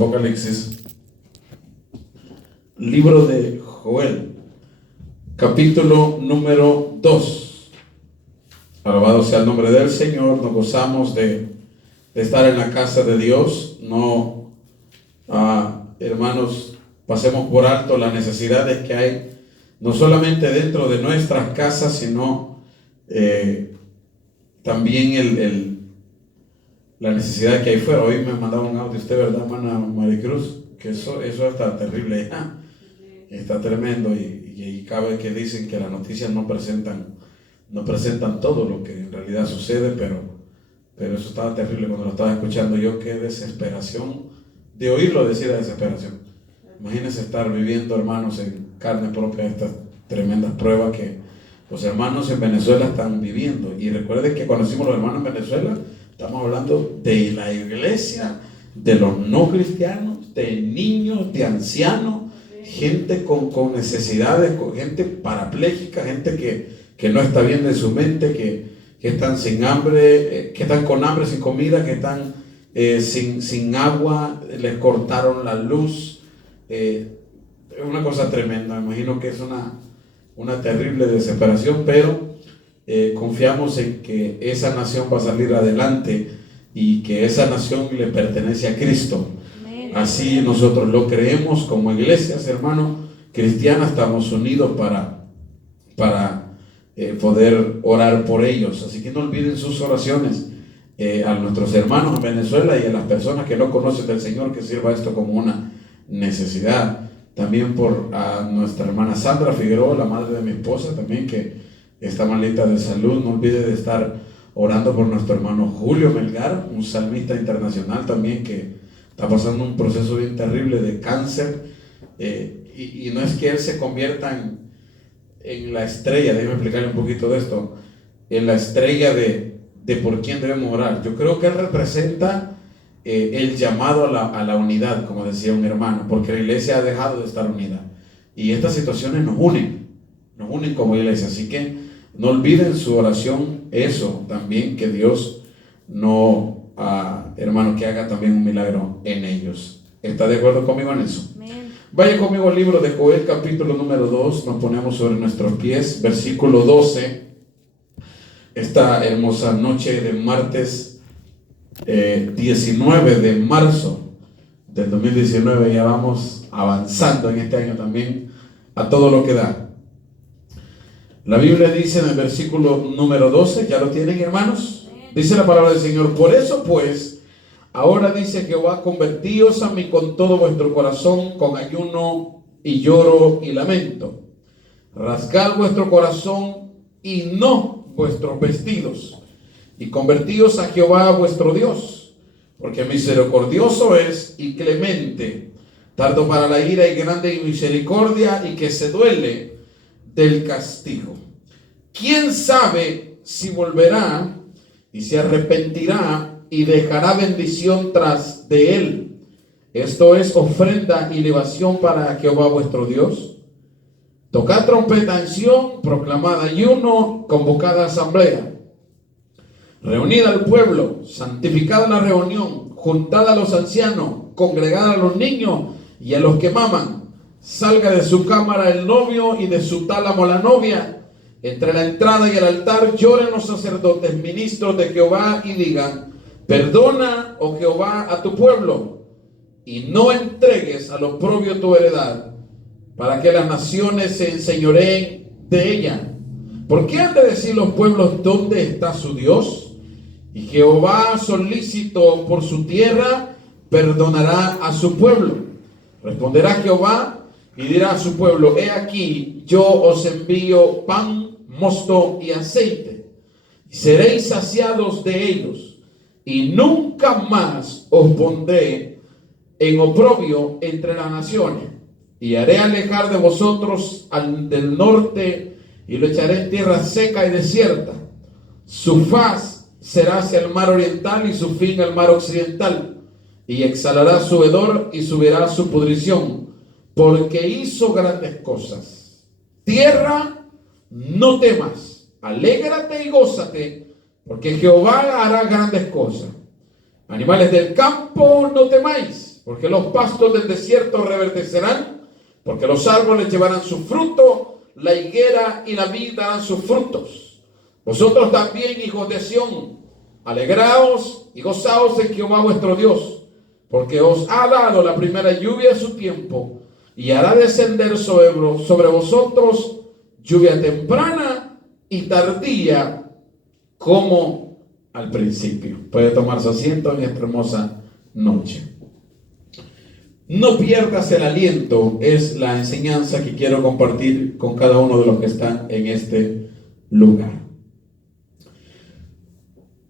Apocalipsis, libro de Joel, capítulo número 2. Alabado sea el nombre del Señor. Nos gozamos de estar en la casa de Dios. No, hermanos, pasemos por alto las necesidades que hay, no solamente dentro de nuestras casas, sino también la necesidad que hay fuera. Hoy me mandaba un audio usted, ¿verdad, hermana Maricruz? Que eso está terrible, está tremendo, y cada vez que dicen que las noticias no presentan todo lo que en realidad sucede, pero eso estaba terrible cuando lo estaba escuchando yo. Qué desesperación de oírlo decir, de desesperación. Imagínense estar viviendo, hermanos, en carne propia estas tremendas pruebas que los hermanos en Venezuela están viviendo. Y recuerden que cuando decimos los hermanos en Venezuela, estamos hablando de la iglesia, de los no cristianos, de niños, de ancianos, gente con necesidades, con gente parapléjica, gente que no está bien de su mente, que están sin hambre, que están con hambre, sin comida, que están sin agua, les cortaron la luz. Es una cosa tremenda. Me imagino que es una terrible desesperación, pero confiamos en que esa nación va a salir adelante y que esa nación le pertenece a Cristo. Así nosotros lo creemos como iglesias, hermanos, cristianas. Estamos unidos para poder orar por ellos. Así que no olviden sus oraciones a nuestros hermanos en Venezuela y a las personas que no conocen del Señor, que sirva esto como una necesidad. También por nuestra hermana Sandra Figueroa, la madre de mi esposa, también, que está malita de salud. No olvide de estar orando por nuestro hermano Julio Melgar, un salmista internacional también, que está pasando un proceso bien terrible de cáncer, y no es que él se convierta en la estrella, déjeme explicarle un poquito de esto, en la estrella de por quién debemos orar. Yo creo que él representa el llamado a la unidad, como decía un hermano, porque la iglesia ha dejado de estar unida, y estas situaciones nos unen como iglesia. Así que no olviden su oración, eso también, que Dios no, hermano, que haga también un milagro en ellos. ¿Está de acuerdo conmigo en eso? Amén. Vaya conmigo al libro de Joel, capítulo número 2. Nos ponemos sobre nuestros pies, versículo 12. Esta hermosa noche de martes 19 de marzo del 2019, ya vamos avanzando en este año también a todo lo que da. La Biblia dice en el versículo número 12, ¿ya lo tienen, hermanos? Dice la palabra del Señor: por eso pues, ahora dice Jehová, convertíos a mí con todo vuestro corazón, con ayuno y lloro y lamento. Rasgad vuestro corazón y no vuestros vestidos, y convertíos a Jehová vuestro Dios, porque misericordioso es y clemente, tardo para la ira y grande en misericordia, y que se duele del castigo. ¿Quién sabe si volverá y se arrepentirá y dejará bendición tras de él? Esto es ofrenda y libación para Jehová vuestro Dios. Tocad trompeta en Sión, proclamad ayuno, convocad asamblea. Reunid al pueblo, santificad la reunión, juntad a los ancianos, congregad a los niños y a los que maman. Salga de su cámara el novio y de su tálamo la novia. Entre la entrada y el altar lloren los sacerdotes, ministros de Jehová, y digan: perdona, oh Jehová, a tu pueblo, y no entregues a los propios tu heredad, para que las naciones se enseñoreen de ella. ¿Por qué han de decir los pueblos: ¿dónde está su Dios? Y Jehová, solícito por su tierra, perdonará a su pueblo. Responderá Jehová y dirá a su pueblo: he aquí, yo os envío pan, mosto y aceite, y seréis saciados de ellos, y nunca más os pondré en oprobio entre las naciones, y haré alejar de vosotros al del norte, y lo echaré en tierra seca y desierta. Su faz será hacia el mar oriental y su fin al mar occidental, y exhalará su hedor y subirá su pudrición, porque hizo grandes cosas. Tierra, no temas, alégrate y gózate, porque Jehová hará grandes cosas. Animales del campo, no temáis, porque los pastos del desierto reverdecerán, porque los árboles llevarán su fruto, la higuera y la vid darán sus frutos. Vosotros también, hijos de Sión, alegraos y gozaos en Jehová vuestro Dios, porque os ha dado la primera lluvia a su tiempo, y hará descender sobre vosotros lluvia temprana y tardía como al principio. Puede tomar su asiento en esta hermosa noche. No pierdas el aliento, es la enseñanza que quiero compartir con cada uno de los que están en este lugar.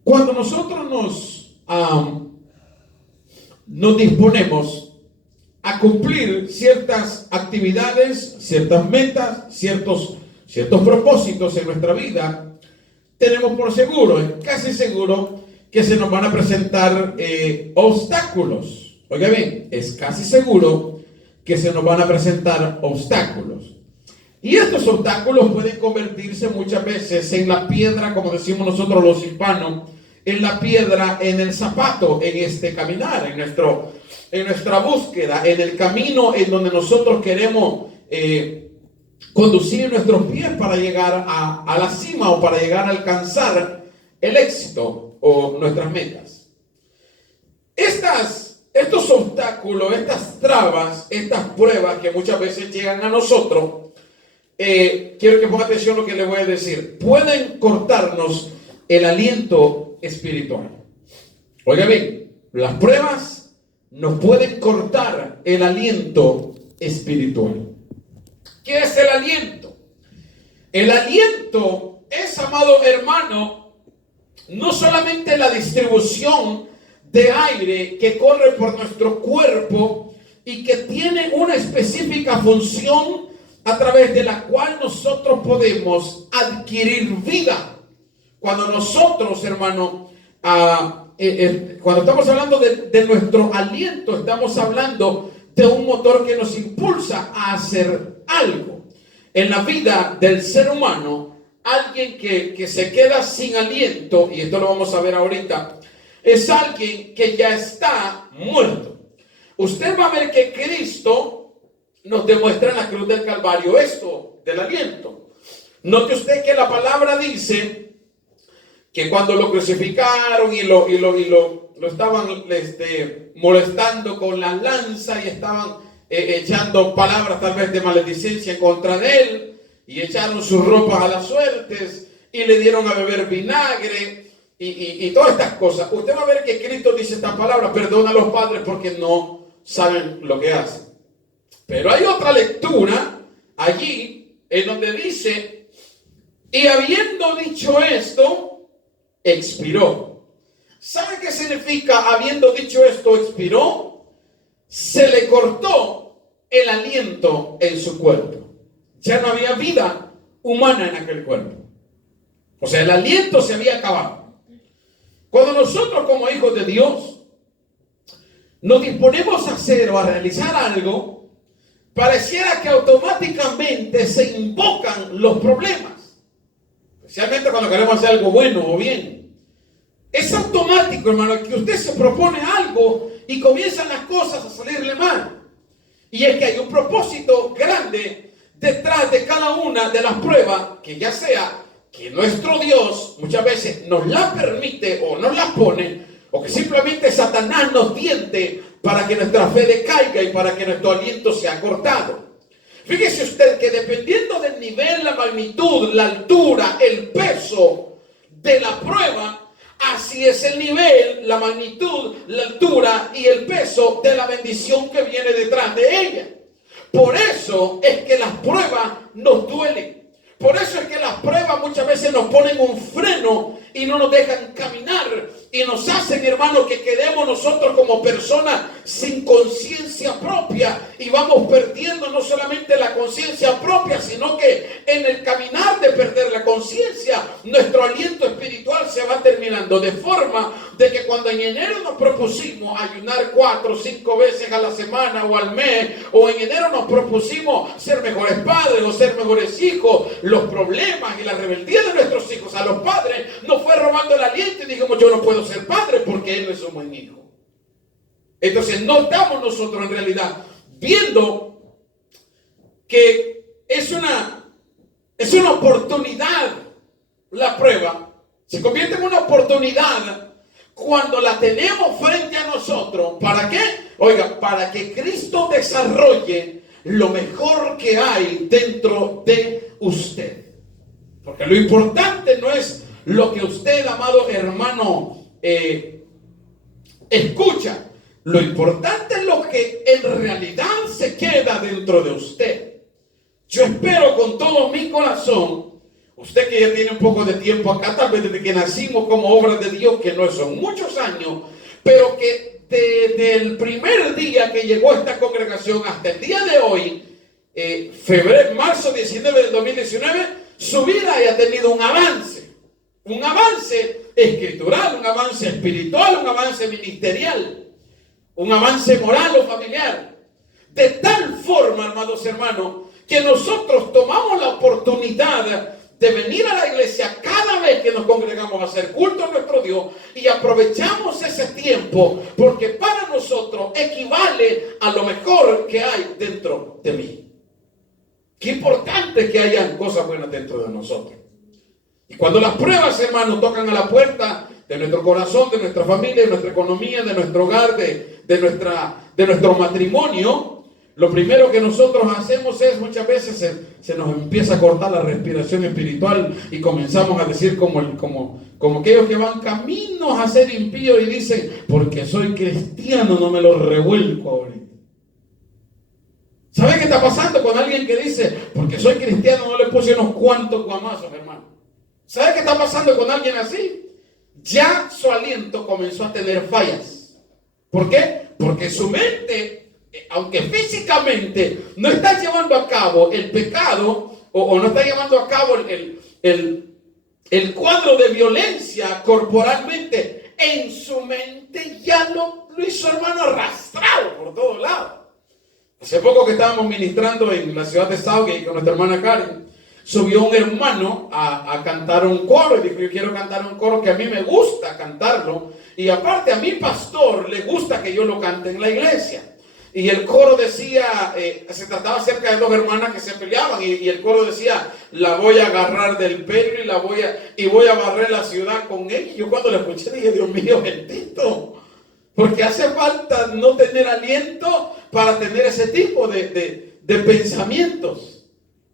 Cuando nosotros nos disponemos a cumplir ciertas actividades, ciertas metas, ciertos propósitos en nuestra vida, tenemos por seguro, es casi seguro, que se nos van a presentar obstáculos. Oiga bien, es casi seguro que se nos van a presentar obstáculos. Y estos obstáculos pueden convertirse muchas veces en la piedra, como decimos nosotros los hispanos, en la piedra en el zapato, en este caminar, en nuestra búsqueda, en el camino en donde nosotros queremos conducir nuestros pies para llegar a la cima o para llegar a alcanzar el éxito o nuestras metas. Estos obstáculos, estas trabas, estas pruebas que muchas veces llegan a nosotros, quiero que ponga atención a lo que le voy a decir, pueden cortarnos el aliento espiritual. Oiga bien, las pruebas nos pueden cortar el aliento espiritual. ¿Qué es el aliento? El aliento es, amado hermano, no solamente la distribución de aire que corre por nuestro cuerpo y que tiene una específica función a través de la cual nosotros podemos adquirir vida. Cuando nosotros, hermano, cuando estamos hablando de nuestro aliento, estamos hablando de un motor que nos impulsa a hacer algo. En la vida del ser humano, alguien que se queda sin aliento, y esto lo vamos a ver ahorita, es alguien que ya está muerto. Usted va a ver que Cristo nos demuestra en la cruz del Calvario esto del aliento. Note usted que la palabra dice que cuando lo crucificaron y lo estaban molestando con la lanza y estaban echando palabras tal vez de maledicencia en contra de él, y echaron sus ropas a las suertes y le dieron a beber vinagre y todas estas cosas. Usted va a ver que Cristo dice esta palabra: perdona a los padres porque no saben lo que hacen. Pero hay otra lectura allí en donde dice: y habiendo dicho esto, expiró. ¿Sabe qué significa habiendo dicho esto, expiró? Se le cortó el aliento en su cuerpo. Ya no había vida humana en aquel cuerpo. O sea, el aliento se había acabado. Cuando nosotros como hijos de Dios nos disponemos a hacer o a realizar algo, pareciera que automáticamente se invocan los problemas. Especialmente cuando queremos hacer algo bueno o bien. Es automático, hermano, que usted se propone algo y comienzan las cosas a salirle mal. Y es que hay un propósito grande detrás de cada una de las pruebas, que ya sea que nuestro Dios muchas veces nos la permite o nos la pone, o que simplemente Satanás nos tiente para que nuestra fe decaiga y para que nuestro aliento sea cortado. Fíjese usted que dependiendo del nivel, la magnitud, la altura, el peso de la prueba, así es el nivel, la magnitud, la altura y el peso de la bendición que viene detrás de ella. Por eso es que las pruebas nos duelen. Por eso es que las pruebas muchas veces nos ponen un freno y no nos dejan caminar y nos hacen, hermano, que quedemos nosotros como personas sin conciencia propia y vamos perdiendo no solamente la conciencia propia, sino que en el caminar de perder la conciencia, nuestro aliento espiritual se va terminando, de forma de que cuando en enero nos propusimos ayunar 4 o 5 veces a la semana o al mes, o en enero nos propusimos ser mejores padres o ser mejores hijos, los problemas y la rebeldía de nuestros hijos a los padres nos fue robando el aliento y dijimos: yo no puedo ser padre porque él no es un buen hijo. Entonces no estamos nosotros en realidad viendo que es una oportunidad. La prueba se convierte en una oportunidad cuando la tenemos frente a nosotros. ¿Para qué? Oiga, para que Cristo desarrolle lo mejor que hay dentro de usted. Porque lo importante no es lo que usted, amado hermano, escucha. Lo importante es lo que en realidad se queda dentro de usted. Yo espero con todo mi corazón, usted que ya tiene un poco de tiempo acá, tal vez desde que nacimos como obra de Dios, que no son muchos años, pero que desde el primer día que llegó a esta congregación hasta el día de hoy, marzo 19 del 2019, su vida haya tenido un avance escritural, un avance espiritual, un avance ministerial, un avance moral o familiar. De tal forma, amados hermanos, que nosotros tomamos la oportunidad de venir a la iglesia cada vez que nos congregamos a hacer culto a nuestro Dios y aprovechamos ese tiempo porque para nosotros equivale a lo mejor que hay dentro de mí. Qué importante que hayan cosas buenas dentro de nosotros. Y cuando las pruebas, hermanos, tocan a la puerta de nuestro corazón, de nuestra familia, de nuestra economía, de nuestro hogar, de nuestro matrimonio, lo primero que nosotros hacemos es, muchas veces se nos empieza a cortar la respiración espiritual y comenzamos a decir como aquellos que van caminos a ser impíos y dicen, porque soy cristiano no me lo revuelco ahorita. ¿Sabe qué está pasando con alguien que dice, porque soy cristiano no le puse unos cuantos guamazos, hermano? ¿Sabe qué está pasando con alguien así? Ya su aliento comenzó a tener fallas. ¿Por qué? Porque su mente, aunque físicamente no está llevando a cabo el pecado o no está llevando a cabo el cuadro de violencia corporalmente, en su mente ya lo hizo, hermano, arrastrado por todos lados. Hace poco que estábamos ministrando en la ciudad de Southgate con nuestra hermana Karen, subió un hermano a cantar un coro y dijo, yo quiero cantar un coro que a mí me gusta cantarlo y aparte a mi pastor le gusta que yo lo cante en la iglesia. Y el coro decía, se trataba acerca de dos hermanas que se peleaban y el coro decía, la voy a agarrar del pelo y voy a barrer la ciudad con ella. Y yo cuando lo escuché dije, Dios mío, bendito, porque hace falta no tener aliento para tener ese tipo de pensamientos.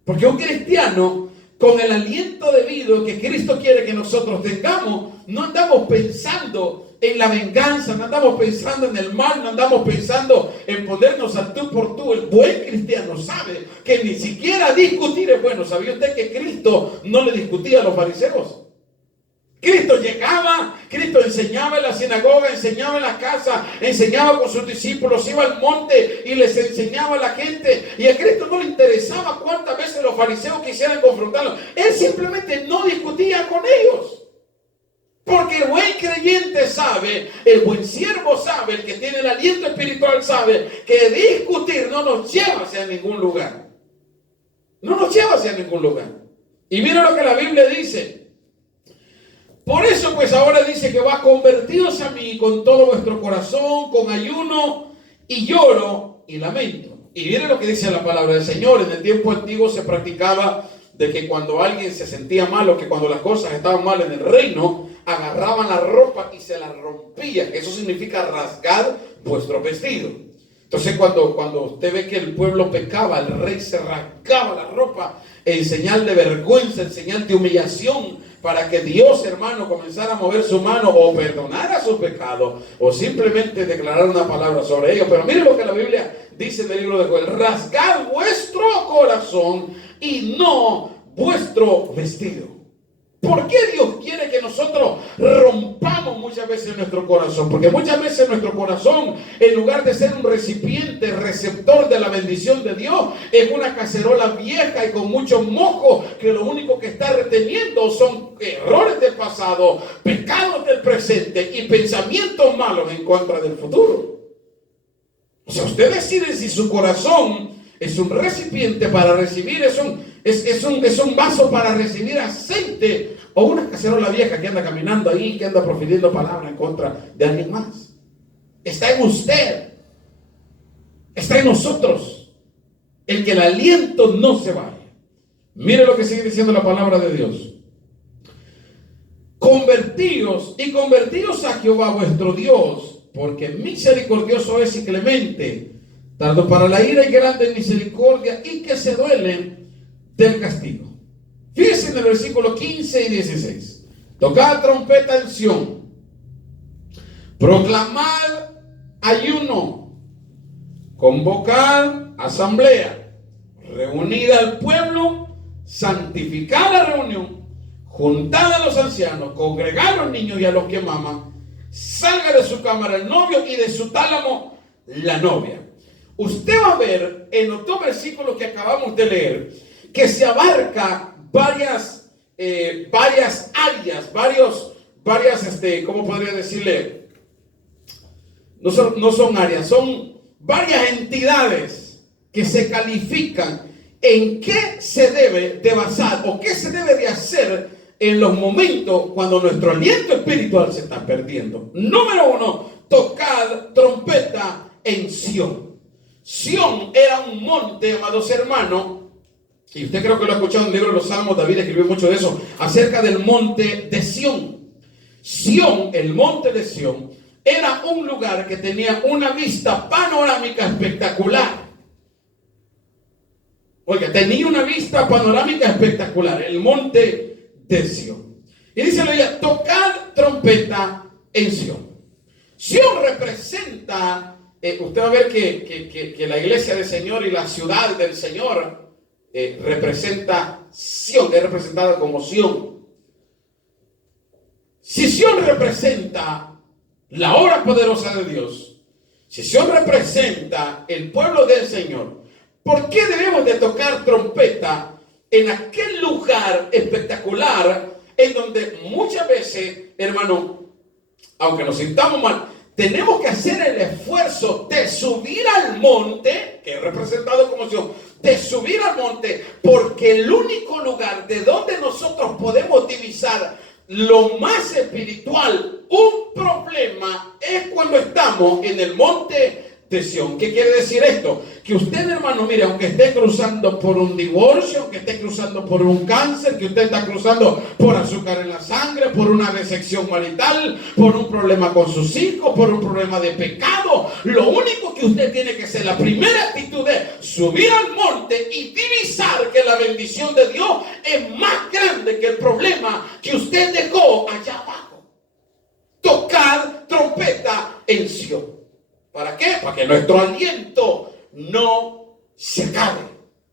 Porque un cristiano con el aliento debido que Cristo quiere que nosotros tengamos, no andamos pensando en la venganza, no andamos pensando en el mal, no andamos pensando en ponernos al tú por tú. El buen cristiano sabe que ni siquiera discutir es bueno. ¿Sabía usted que Cristo no le discutía a los fariseos? Cristo llegaba, Cristo enseñaba en la sinagoga, enseñaba en la casa, enseñaba con sus discípulos, iba al monte y les enseñaba a la gente. Y a Cristo no le interesaba cuántas veces los fariseos quisieran confrontarlo. Él simplemente no discutía con ellos. Porque el buen creyente sabe, el buen siervo sabe, el que tiene el aliento espiritual sabe que discutir no nos lleva hacia ningún lugar. No nos lleva hacia ningún lugar. Y mira lo que la Biblia dice. Por eso pues ahora dice que va, convertidos a mí con todo vuestro corazón, con ayuno y lloro y lamento. Y miren lo que dice la palabra del Señor. En el tiempo antiguo se practicaba de que cuando alguien se sentía mal o que cuando las cosas estaban mal en el reino, agarraban la ropa y se la rompían. Eso significa rasgar vuestro vestido. Entonces cuando usted ve que el pueblo pecaba, el rey se rasgaba la ropa en señal de vergüenza, en señal de humillación, para que Dios, hermano, comenzara a mover su mano o perdonara su pecado o simplemente declarar una palabra sobre ello. Pero mire lo que la Biblia dice en el libro de Joel: rasgad vuestro corazón y no vuestro vestido. ¿Por qué Dios quiere que nosotros rompamos muchas veces nuestro corazón? Porque muchas veces nuestro corazón, en lugar de ser un recipiente receptor de la bendición de Dios, es una cacerola vieja y con mucho mojo que lo único que está reteniendo son errores del pasado, pecados del presente y pensamientos malos en contra del futuro. O sea, usted decide si su corazón es un recipiente para recibir, es un vaso para recibir aceite, o una cacerola vieja que anda caminando ahí, que anda profiriendo palabras en contra de alguien más. está en usted, está en nosotros, el que el aliento no se vaya. Mire lo que sigue diciendo la palabra de Dios. Convertíos a Jehová vuestro Dios, porque misericordioso es y clemente, tardo para la ira y grande en misericordia, y que se duele del castigo. Fíjense en el versículo 15 y 16. Tocad trompeta en Sión, proclamad ayuno, convocad asamblea, reunid al pueblo, santificad la reunión, juntad a los ancianos, congregad a los niños y a los que maman, salga de su cámara el novio y de su tálamo la novia. Usted va a ver en los dos versículos que acabamos de leer que se abarca varias áreas, ¿cómo podría decirle? No son áreas, son varias entidades que se califican en qué se debe de basar o qué se debe de hacer en los momentos cuando nuestro aliento espiritual se está perdiendo. Número 1, tocad trompeta en Sión. Sión era un monte, amados hermanos, y usted creo que lo ha escuchado en el libro de los Salmos. David escribió mucho de eso, acerca del monte de Sión. Sión, el monte de Sión, era un lugar que tenía una vista panorámica espectacular. Oiga, tenía una vista panorámica espectacular, el monte de Sión. Y dice la Biblia, tocad trompeta en Sión. Sión representa, usted va a ver que la iglesia del Señor y la ciudad del Señor representa Sión, es representada como Sión. Si Sión representa la obra poderosa de Dios, si Sión representa el pueblo del Señor, ¿por qué debemos de tocar trompeta en aquel lugar espectacular en donde muchas veces, hermano, aunque nos sintamos mal, tenemos que hacer el esfuerzo de subir al monte, que es representado como Sión, de subir al monte, porque el único lugar de donde nosotros podemos divisar lo más espiritual, un problema, es cuando estamos en el monte de Sión. ¿Qué quiere decir esto? Que usted, hermano, mire, aunque esté cruzando por un divorcio, aunque esté cruzando por un cáncer, que usted está cruzando por azúcar en la sangre, por una decepción marital, por un problema con sus hijos, por un problema de pecado, lo único que usted tiene que hacer, la primera actitud es subir al monte y divisar que la bendición de Dios es más grande que el problema que usted dejó allá abajo. Tocar trompeta en Sión. ¿Para qué? Para que nuestro aliento no se acabe.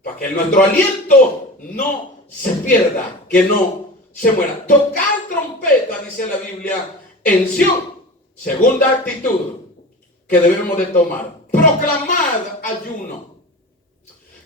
Para que nuestro aliento no se pierda, que no se muera. Tocar trompeta, dice la Biblia, en Sión. Segunda actitud que debemos de tomar. Proclamad ayuno.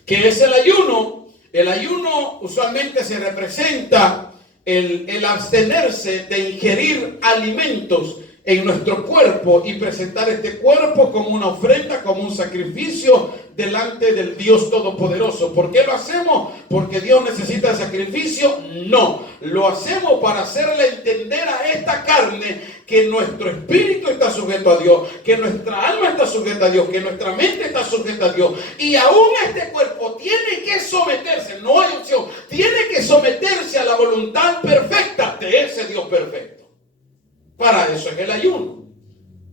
¿Qué es el ayuno? El ayuno usualmente se representa el abstenerse de ingerir alimentos en nuestro cuerpo y presentar este cuerpo como una ofrenda, como un sacrificio delante del Dios Todopoderoso. ¿Por qué lo hacemos? ¿Porque Dios necesita sacrificio? No, lo hacemos para hacerle entender a esta carne que nuestro espíritu está sujeto a Dios, que nuestra alma está sujeta a Dios, que nuestra mente está sujeta a Dios, y aún este cuerpo tiene que someterse, no hay opción, tiene que someterse a la voluntad perfecta de ese Dios perfecto. Para eso es el ayuno.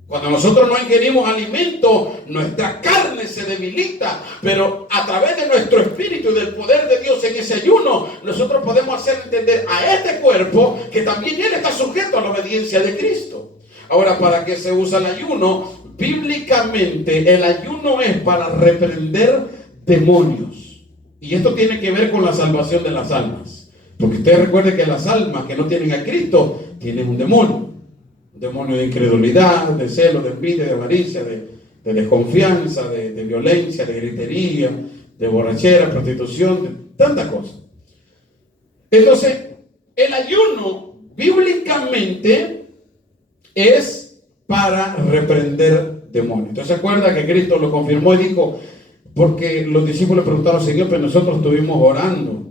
Cuando nosotros no ingerimos alimento, nuestra carne se debilita, pero a través de nuestro espíritu y del poder de Dios en ese ayuno, nosotros podemos hacer entender a este cuerpo que también él está sujeto a la obediencia de Cristo. Ahora, ¿para qué se usa el ayuno? Bíblicamente, el ayuno es para reprender demonios. Y esto tiene que ver con la salvación de las almas. Porque usted recuerde que las almas que no tienen a Cristo tienen un demonio. Un demonio de incredulidad, de celo, de envidia, de avaricia, de desconfianza, de violencia, de gritería, de borrachera, prostitución, de tantas cosas. Entonces, el ayuno bíblicamente es para reprender demonios. Entonces, ¿se acuerda que Cristo lo confirmó y dijo? Porque los discípulos preguntaron, Señor, pero nosotros estuvimos orando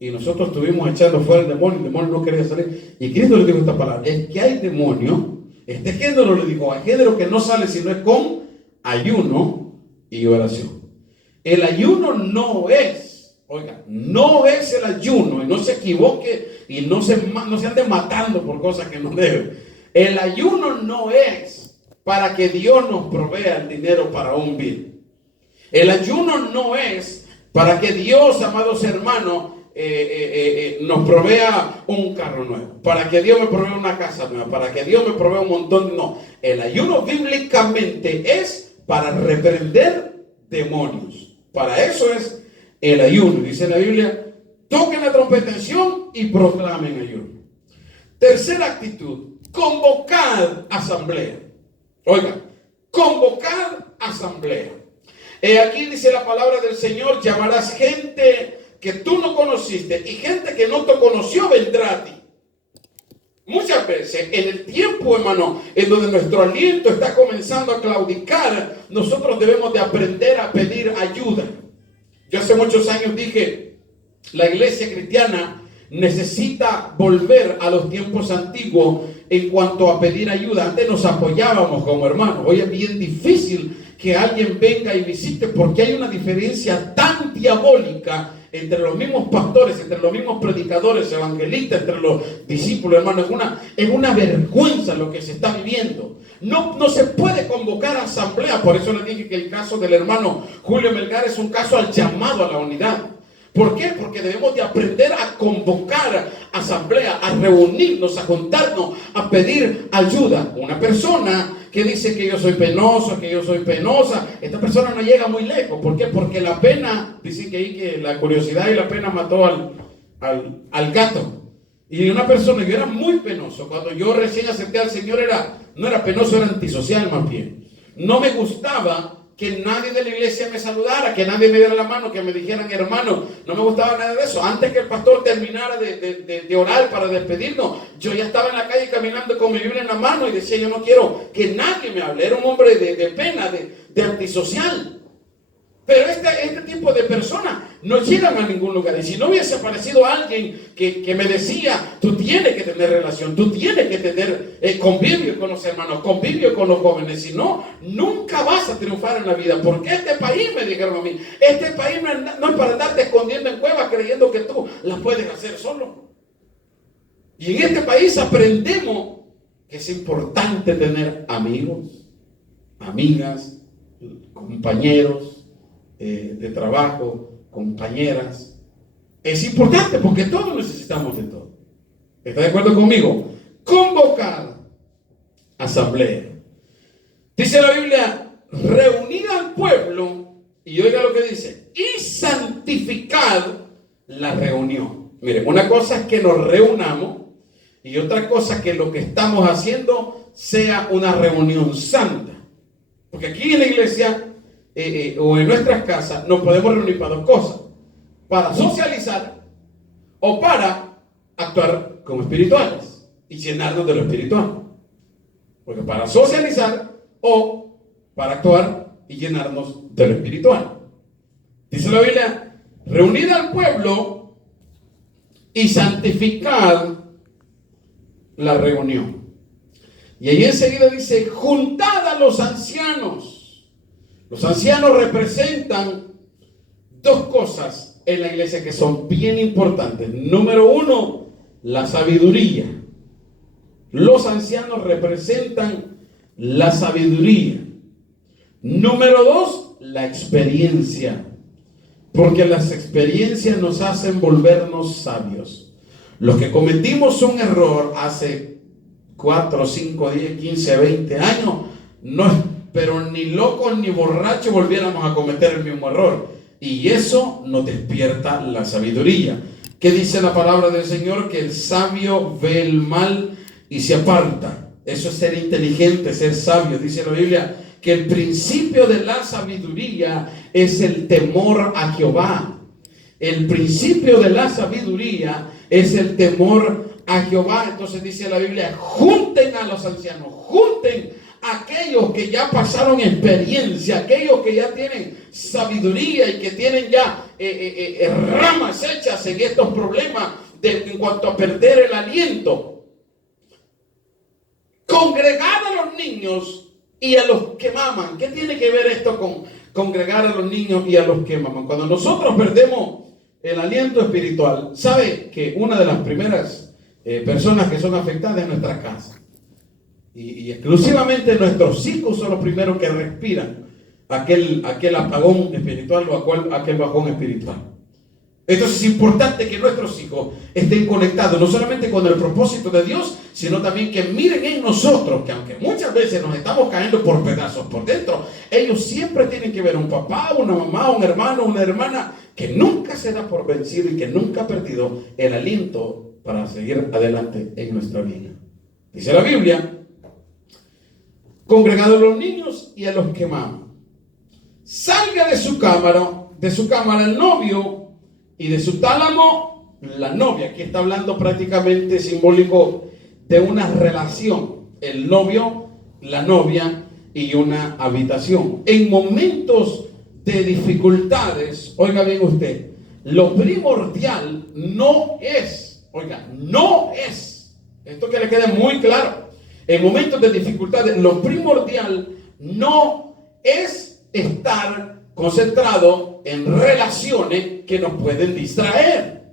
y nosotros estuvimos echando fuera el demonio no quería salir. Y Cristo le dijo esta palabra: es que hay demonios Este género, le digo, hay género que no sale si no es con ayuno y oración. El ayuno no es, oiga, no es el ayuno, y no se equivoque y no se ande matando por cosas que no debe. El ayuno no es para que Dios nos provea el dinero para un bien. El ayuno no es para que Dios, amados hermanos, nos provea un carro nuevo, para que Dios me provea una casa nueva, para que Dios me provea un montón. No, el ayuno bíblicamente es para reprender demonios. Para eso es el ayuno. Dice la Biblia: toquen la trompeta en Sión y proclamen ayuno. Tercera actitud: convocar asamblea. Oiga, convocar asamblea. Aquí dice la palabra del Señor: llamarás gente que tú no conociste, y gente que no te conoció vendrá a ti. Muchas veces en el tiempo, hermano, en donde nuestro aliento está comenzando a claudicar, nosotros debemos de aprender a pedir ayuda. Yo hace muchos años dije: la iglesia cristiana necesita volver a los tiempos antiguos en cuanto a pedir ayuda. Antes nos apoyábamos como hermanos. Hoy es bien difícil que alguien venga y visite, porque hay una diferencia tan diabólica entre los mismos pastores, entre los mismos predicadores, evangelistas, entre los discípulos, hermano. Es una vergüenza lo que se está viviendo. No se puede convocar a asamblea. Por eso le dije que el caso del hermano Julio Melgar es un caso al llamado a la unidad. ¿Por qué? Porque debemos de aprender a convocar asamblea, a reunirnos, a juntarnos, a pedir ayuda. Una persona que dice que yo soy penoso, que yo soy penosa, esta persona no llega muy lejos. ¿Por qué? Porque la pena, dicen que ahí que la curiosidad y la pena mató al gato. Y una persona, yo era muy penoso. Cuando yo recién acepté al Señor, no era penoso, era antisocial más bien. No me gustaba que nadie de la iglesia me saludara, que nadie me diera la mano, que me dijeran hermano. No me gustaba nada de eso. Antes que el pastor terminara de orar para despedirnos, yo ya estaba en la calle caminando con mi Biblia en la mano y decía: yo no quiero que nadie me hable. Era un hombre de pena, de antisocial. Pero este tipo de personas no llegan a ningún lugar. Y si no hubiese aparecido alguien que me decía: tú tienes que tener relación, tú tienes que tener convivio con los hermanos, convivio con los jóvenes, si no, nunca vas a triunfar en la vida. Porque este país, me dijeron a mí, este país no es para andarte escondiendo en cuevas creyendo que tú las puedes hacer solo. Y en este país aprendemos que es importante tener amigos, amigas, compañeros de trabajo, compañeras. Es importante porque todos necesitamos de todo. ¿Está de acuerdo conmigo? Convocar asamblea. Dice la Biblia: reunid al pueblo, y oiga lo que dice, y santificar la reunión. Miren, una cosa es que nos reunamos, y otra cosa que lo que estamos haciendo sea una reunión santa. Porque aquí en la iglesia o en nuestras casas nos podemos reunir para dos cosas: para socializar o para actuar como espirituales y llenarnos de lo espiritual. Porque para socializar o para actuar y llenarnos de lo espiritual. Dice la Biblia: reunid al pueblo y santificad la reunión. Y ahí enseguida dice: juntad a los ancianos. Los ancianos representan dos cosas en la iglesia que son bien importantes. Número uno, la sabiduría. Los ancianos representan la sabiduría. Número dos, la experiencia. Porque las experiencias nos hacen volvernos sabios. Los que cometimos un error hace 4, 5, 10, 15, 20 años, pero ni locos ni borrachos volviéramos a cometer el mismo error. Y eso nos despierta la sabiduría. ¿Qué dice la palabra del Señor? Que el sabio ve el mal y se aparta. Eso es ser inteligente, ser sabio. Dice la Biblia que el principio de la sabiduría es el temor a Jehová. El principio de la sabiduría es el temor a Jehová. Entonces dice la Biblia: junten a los ancianos, junten a aquellos que ya pasaron experiencia, aquellos que ya tienen sabiduría y que tienen ya ramas hechas en estos problemas en cuanto a perder el aliento. congregad a los niños y a los que maman. ¿Qué tiene que ver esto con congregar a los niños y a los que maman? Cuando nosotros perdemos el aliento espiritual, ¿sabe que una de las primeras personas que son afectadas es nuestra casa? Y exclusivamente nuestros hijos son los primeros que respiran aquel apagón espiritual o aquel bajón espiritual. Entonces es importante que nuestros hijos estén conectados no solamente con el propósito de Dios, sino también que miren en nosotros, que aunque muchas veces nos estamos cayendo por pedazos por dentro, ellos siempre tienen que ver un papá, una mamá, un hermano, una hermana que nunca se da por vencido y que nunca ha perdido el aliento para seguir adelante en nuestra vida. Dice la Biblia: congregad a los niños y a los que maman. Salga de su cámara el novio, y de su tálamo la novia. Aquí está hablando prácticamente simbólico de una relación. El novio, la novia y una habitación. En momentos de dificultades, oiga bien usted, lo primordial no es, esto que le quede muy claro. En momentos de dificultades, lo primordial no es estar concentrado en relaciones que nos pueden distraer.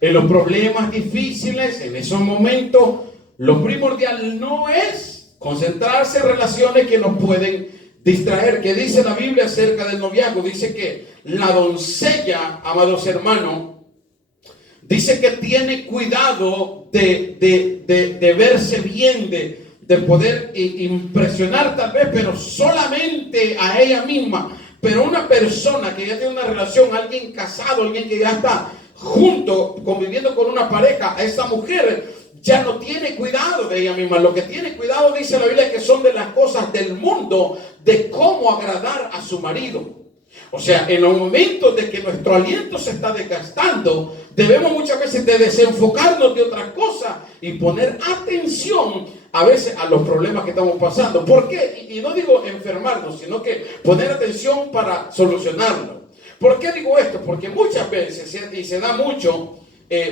En los problemas difíciles, en esos momentos, lo primordial no es concentrarse en relaciones que nos pueden distraer. ¿Qué dice la Biblia acerca del noviazgo? Dice que la doncella, amados hermanos, dice que tiene cuidado de verse bien, de poder impresionar tal vez, pero solamente a ella misma. Pero una persona que ya tiene una relación, alguien casado, alguien que ya está junto, conviviendo con una pareja, a esa mujer ya no tiene cuidado de ella misma. Lo que tiene cuidado, dice la Biblia, que son de las cosas del mundo, de cómo agradar a su marido. O sea, en los momentos de que nuestro aliento se está desgastando, debemos muchas veces de desenfocarnos de otras cosas y poner atención a veces a los problemas que estamos pasando. ¿Por qué? Y no digo enfermarnos, sino que poner atención para solucionarlo. ¿Por qué digo esto? Porque muchas veces, y se da mucho,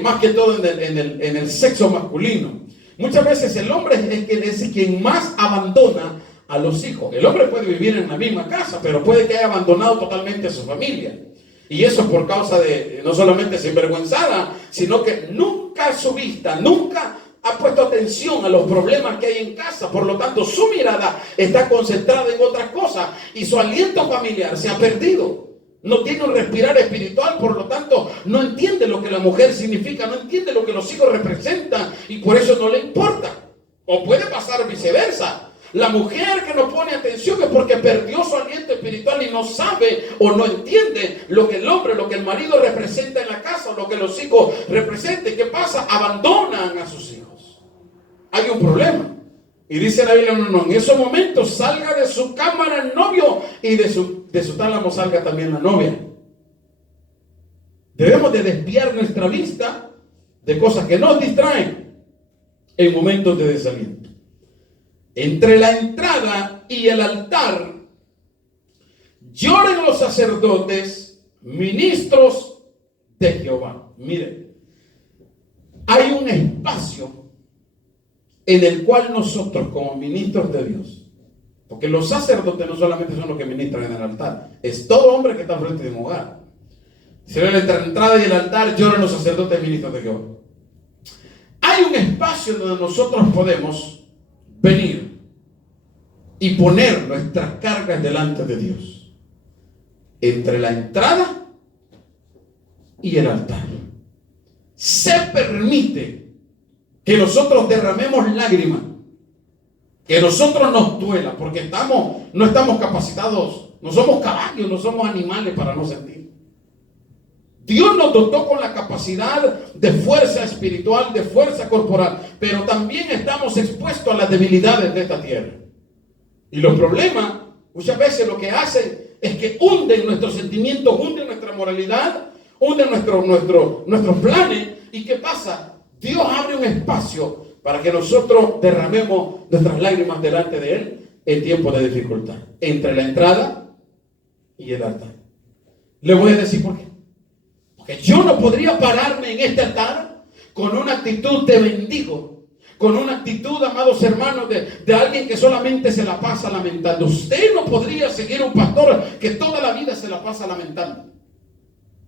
más que todo en el sexo masculino, muchas veces el hombre es quien más abandona a los hijos. El hombre puede vivir en la misma casa, pero puede que haya abandonado totalmente a su familia. Y eso por causa de, no solamente sinvergüenzada, sino que nunca su vista, nunca ha puesto atención a los problemas que hay en casa. Por lo tanto, su mirada está concentrada en otras cosas y su aliento familiar se ha perdido. No tiene un respirar espiritual, por lo tanto, no entiende lo que la mujer significa, no entiende lo que los hijos representan y por eso no le importa. O puede pasar viceversa. La mujer que no pone atención es porque perdió su aliento espiritual y no sabe o no entiende lo que el hombre, lo que el marido representa en la casa, lo que los hijos representan. ¿Qué pasa? Abandonan a sus hijos. Hay un problema. Y dice la Biblia, no, en esos momentos salga de su cámara el novio y de su tálamo salga también la novia. Debemos de desviar nuestra vista de cosas que nos distraen en momentos de desaliento. Entre la entrada y el altar lloren los sacerdotes, ministros de Jehová. Miren, hay un espacio en el cual nosotros como ministros de Dios, porque los sacerdotes no solamente son los que ministran en el altar, es todo hombre que está al frente de un hogar. Si ven entre la entrada y el altar lloran los sacerdotes, ministros de Jehová. Hay un espacio donde nosotros podemos venir y poner nuestras cargas delante de Dios, entre la entrada y el altar. Se permite que nosotros derramemos lágrimas, que nosotros nos duela, porque no estamos capacitados, no somos caballos, no somos animales para no sentir. Dios nos dotó con la capacidad de fuerza espiritual, de fuerza corporal, pero también estamos expuestos a las debilidades de esta tierra. Y los problemas muchas veces lo que hacen es que hunden nuestros sentimientos, hunden nuestra moralidad, hunden nuestros planes. ¿Y qué pasa? Dios abre un espacio para que nosotros derramemos nuestras lágrimas delante de Él en tiempos de dificultad, entre la entrada y el altar. Le voy a decir por qué. Porque yo no podría pararme en este altar con una actitud de mendigo, con una actitud, amados hermanos, de alguien que solamente se la pasa lamentando. Usted no podría seguir un pastor que toda la vida se la pasa lamentando.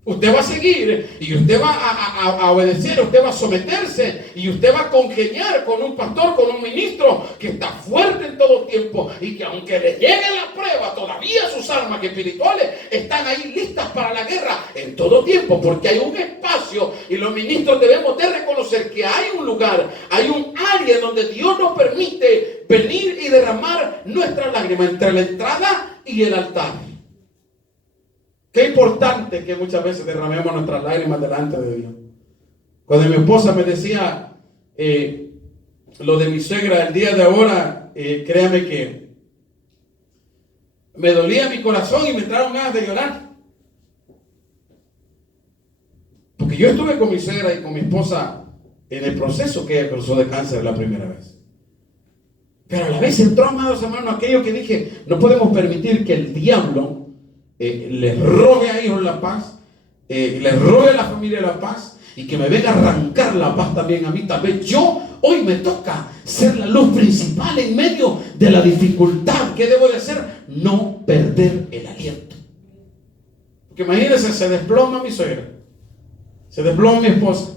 Usted va a seguir y usted va a obedecer, usted va a someterse y usted va a congeniar con un pastor, con un ministro que está fuerte en todo tiempo y que aunque le llegue la prueba, todavía sus armas espirituales están ahí listas para la guerra en todo tiempo, porque hay un espacio y los ministros debemos de reconocer que hay un lugar, hay un área donde Dios nos permite venir y derramar nuestras lágrimas entre la entrada y el altar. Qué importante que muchas veces derramemos nuestras lágrimas delante de Dios. Cuando mi esposa me decía lo de mi suegra el día de ahora, créame que me dolía mi corazón y me entraron ganas de llorar. Porque yo estuve con mi suegra y con mi esposa en el proceso que ella cruzó de cáncer la primera vez. Pero a la vez entró, amados hermanos, aquello que dije, no podemos permitir que el diablo les robe a ellos la paz, les robe a la familia la paz y que me venga a arrancar la paz también a mí. Tal vez yo hoy me toca ser la luz principal en medio de la dificultad. ¿Qué debo de hacer? No perder el aliento. Porque imagínense, se desploma mi suegra, se desploma mi esposa,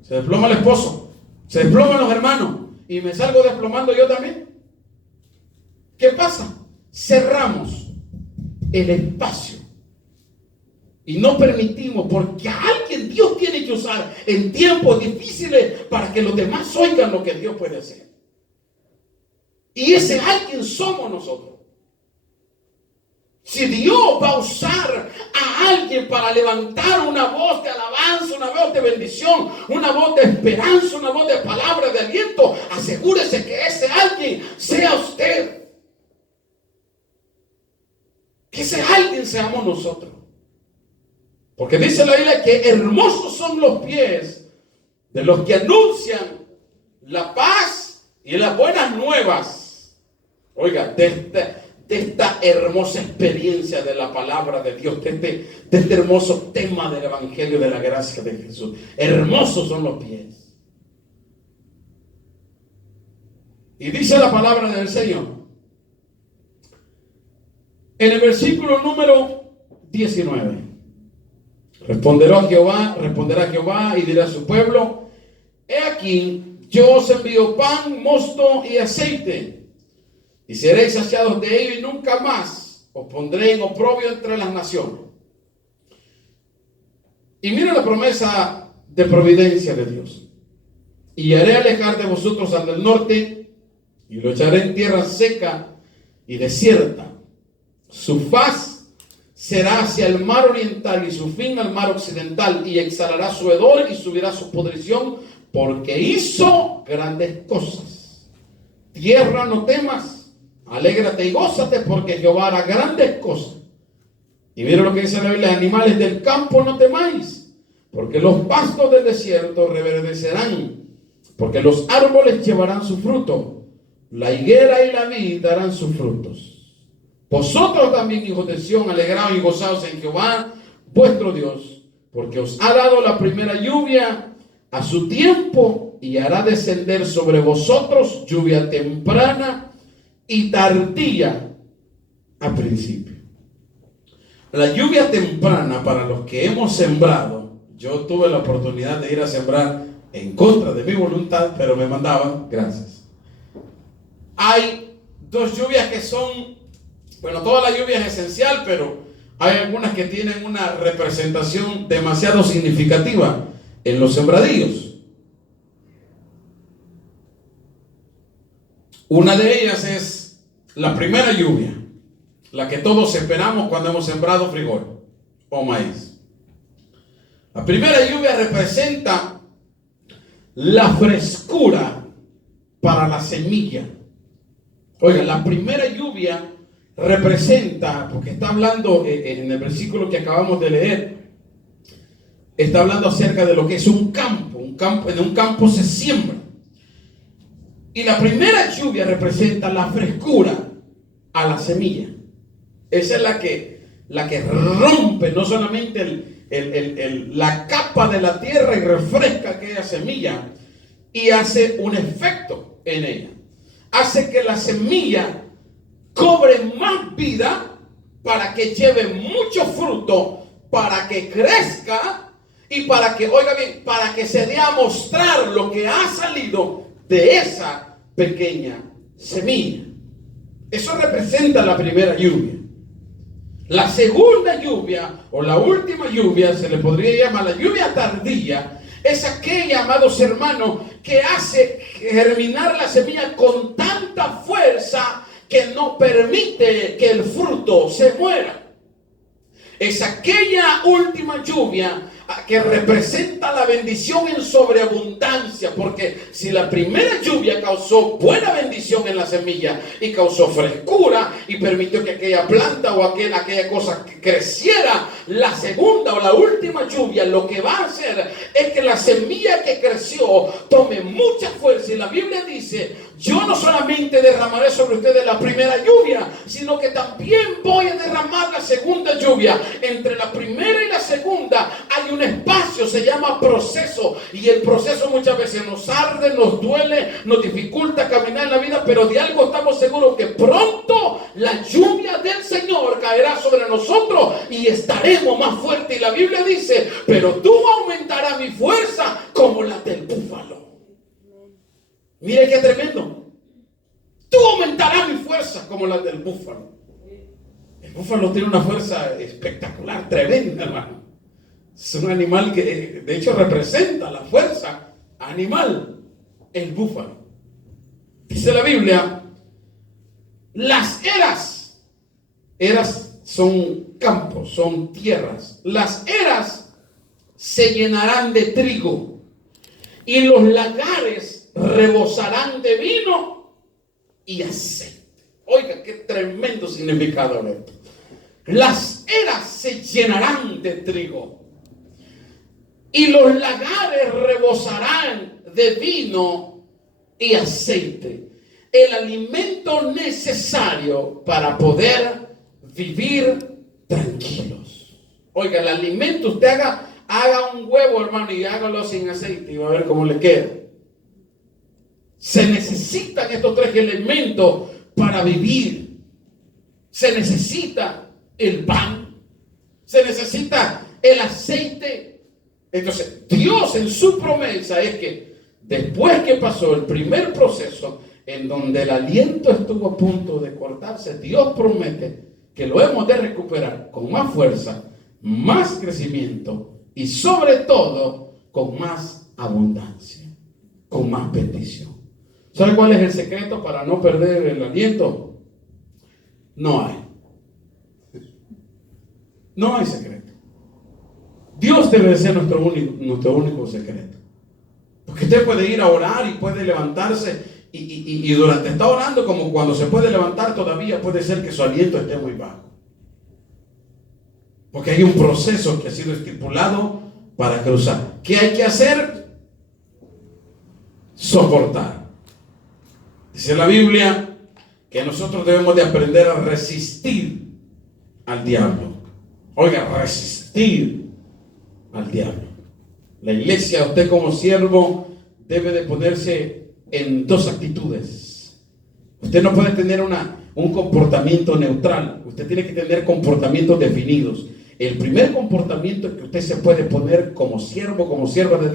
se desploma el esposo, se desploman los hermanos y me salgo desplomando yo también. ¿Qué pasa? Cerramos el espacio y no permitimos, porque a alguien Dios tiene que usar en tiempos difíciles para que los demás oigan lo que Dios puede hacer, y ese alguien somos nosotros. Si Dios va a usar a alguien para levantar una voz de alabanza, una voz de bendición, una voz de esperanza, una voz de palabra de aliento, asegúrese que ese alguien sea usted. Que ese alguien seamos nosotros. Porque dice la Biblia que hermosos son los pies de los que anuncian la paz y las buenas nuevas. Oiga, de esta hermosa experiencia de la palabra de Dios, de este hermoso tema del evangelio de la gracia de Jesús. Hermosos son los pies. Y dice la palabra del Señor en el versículo número 19. Responderá Jehová y dirá a su pueblo: he aquí, yo os envío pan, mosto y aceite, y seréis saciados de ello, y nunca más os pondré en oprobio entre las naciones. Y mira la promesa de providencia de Dios. Y haré alejar de vosotros al del norte, y lo echaré en tierra seca y desierta. Su faz será hacia el mar oriental y su fin al mar occidental, y exhalará su hedor y subirá su pudrición, porque hizo grandes cosas. Tierra, no temas, alégrate y gózate, porque Jehová hará grandes cosas. Y mira lo que dice la Biblia: animales del campo, no temáis, porque los pastos del desierto reverdecerán, porque los árboles llevarán su fruto, la higuera y la vid darán sus frutos. Vosotros también, hijos de Sión, alegraos y gozaos en Jehová vuestro Dios, porque os ha dado la primera lluvia a su tiempo, y hará descender sobre vosotros lluvia temprana y tardía a principio. La lluvia temprana, para los que hemos sembrado, yo tuve la oportunidad de ir a sembrar en contra de mi voluntad, pero me mandaban, gracias. Hay dos lluvias que son, bueno, toda la lluvia es esencial, pero hay algunas que tienen una representación demasiado significativa en los sembradíos. Una de ellas es la primera lluvia, la que todos esperamos cuando hemos sembrado frijol o maíz. La primera lluvia representa la frescura para la semilla. Oiga, la primera lluvia representa, porque está hablando en el versículo que acabamos de leer, está hablando acerca de lo que es un campo. En un campo se siembra. Y la primera lluvia representa la frescura a la semilla. Esa es la que rompe no solamente la capa de la tierra y refresca aquella semilla, y hace un efecto en ella. Hace que la semilla cobre más vida para que lleve mucho fruto, para que crezca y para que, oiga bien, para que se dé a mostrar lo que ha salido de esa pequeña semilla. Eso representa la primera lluvia. La segunda lluvia o la última lluvia, se le podría llamar la lluvia tardía, es aquella, amados hermanos, que hace germinar la semilla con tanta fuerza que no permite que el fruto se muera. Es aquella última lluvia que representa la bendición en sobreabundancia, porque si la primera lluvia causó buena bendición en la semilla y causó frescura y permitió que aquella planta o aquella cosa creciera, la segunda o la última lluvia lo que va a hacer es que la semilla que creció tome mucha fuerza. Y la Biblia dice: yo no solamente derramaré sobre ustedes la primera lluvia, sino que también voy a derramar la segunda lluvia. Entre la primera y la segunda hay un espacio, se llama proceso. Y el proceso muchas veces nos arde, nos duele, nos dificulta caminar en la vida, pero de algo estamos seguros: que pronto la lluvia del Señor caerá sobre nosotros y estaremos más fuertes. Y la Biblia dice: pero tú aumentarás mi fuerza como la del búfalo. Mire qué tremendo. Tú aumentarás mi fuerza como la del búfalo. El búfalo tiene una fuerza espectacular, tremenda, hermano. Es un animal que de hecho representa la fuerza animal, el búfalo. Dice la Biblia: las eras son campos, son tierras. Las eras se llenarán de trigo y los lagares rebosarán de vino y aceite. Oiga, qué tremendo significado de esto. Las eras se llenarán de trigo y los lagares rebosarán de vino y aceite. El alimento necesario para poder vivir tranquilos. Oiga, el alimento, usted haga un huevo, hermano, y hágalo sin aceite y va a ver cómo le queda. Se necesitan estos tres elementos para vivir. Se necesita el pan, se necesita el aceite. Entonces, Dios en su promesa es que después que pasó el primer proceso en donde el aliento estuvo a punto de cortarse, Dios promete que lo hemos de recuperar con más fuerza, más crecimiento y sobre todo con más abundancia, con más bendición. ¿Sabe cuál es el secreto para no perder el aliento? No hay. No hay secreto. Dios debe ser nuestro único secreto. Porque usted puede ir a orar y puede levantarse y durante está orando, como cuando se puede levantar todavía puede ser que su aliento esté muy bajo. Porque hay un proceso que ha sido estipulado para cruzar. ¿Qué hay que hacer? Soportar. Dice la Biblia que nosotros debemos de aprender a resistir al diablo. Oiga, resistir al diablo. La iglesia, usted como siervo, debe de ponerse en dos actitudes. Usted no puede tener un comportamiento neutral. Usted tiene que tener comportamientos definidos. El primer comportamiento que usted se puede poner como siervo, como sierva de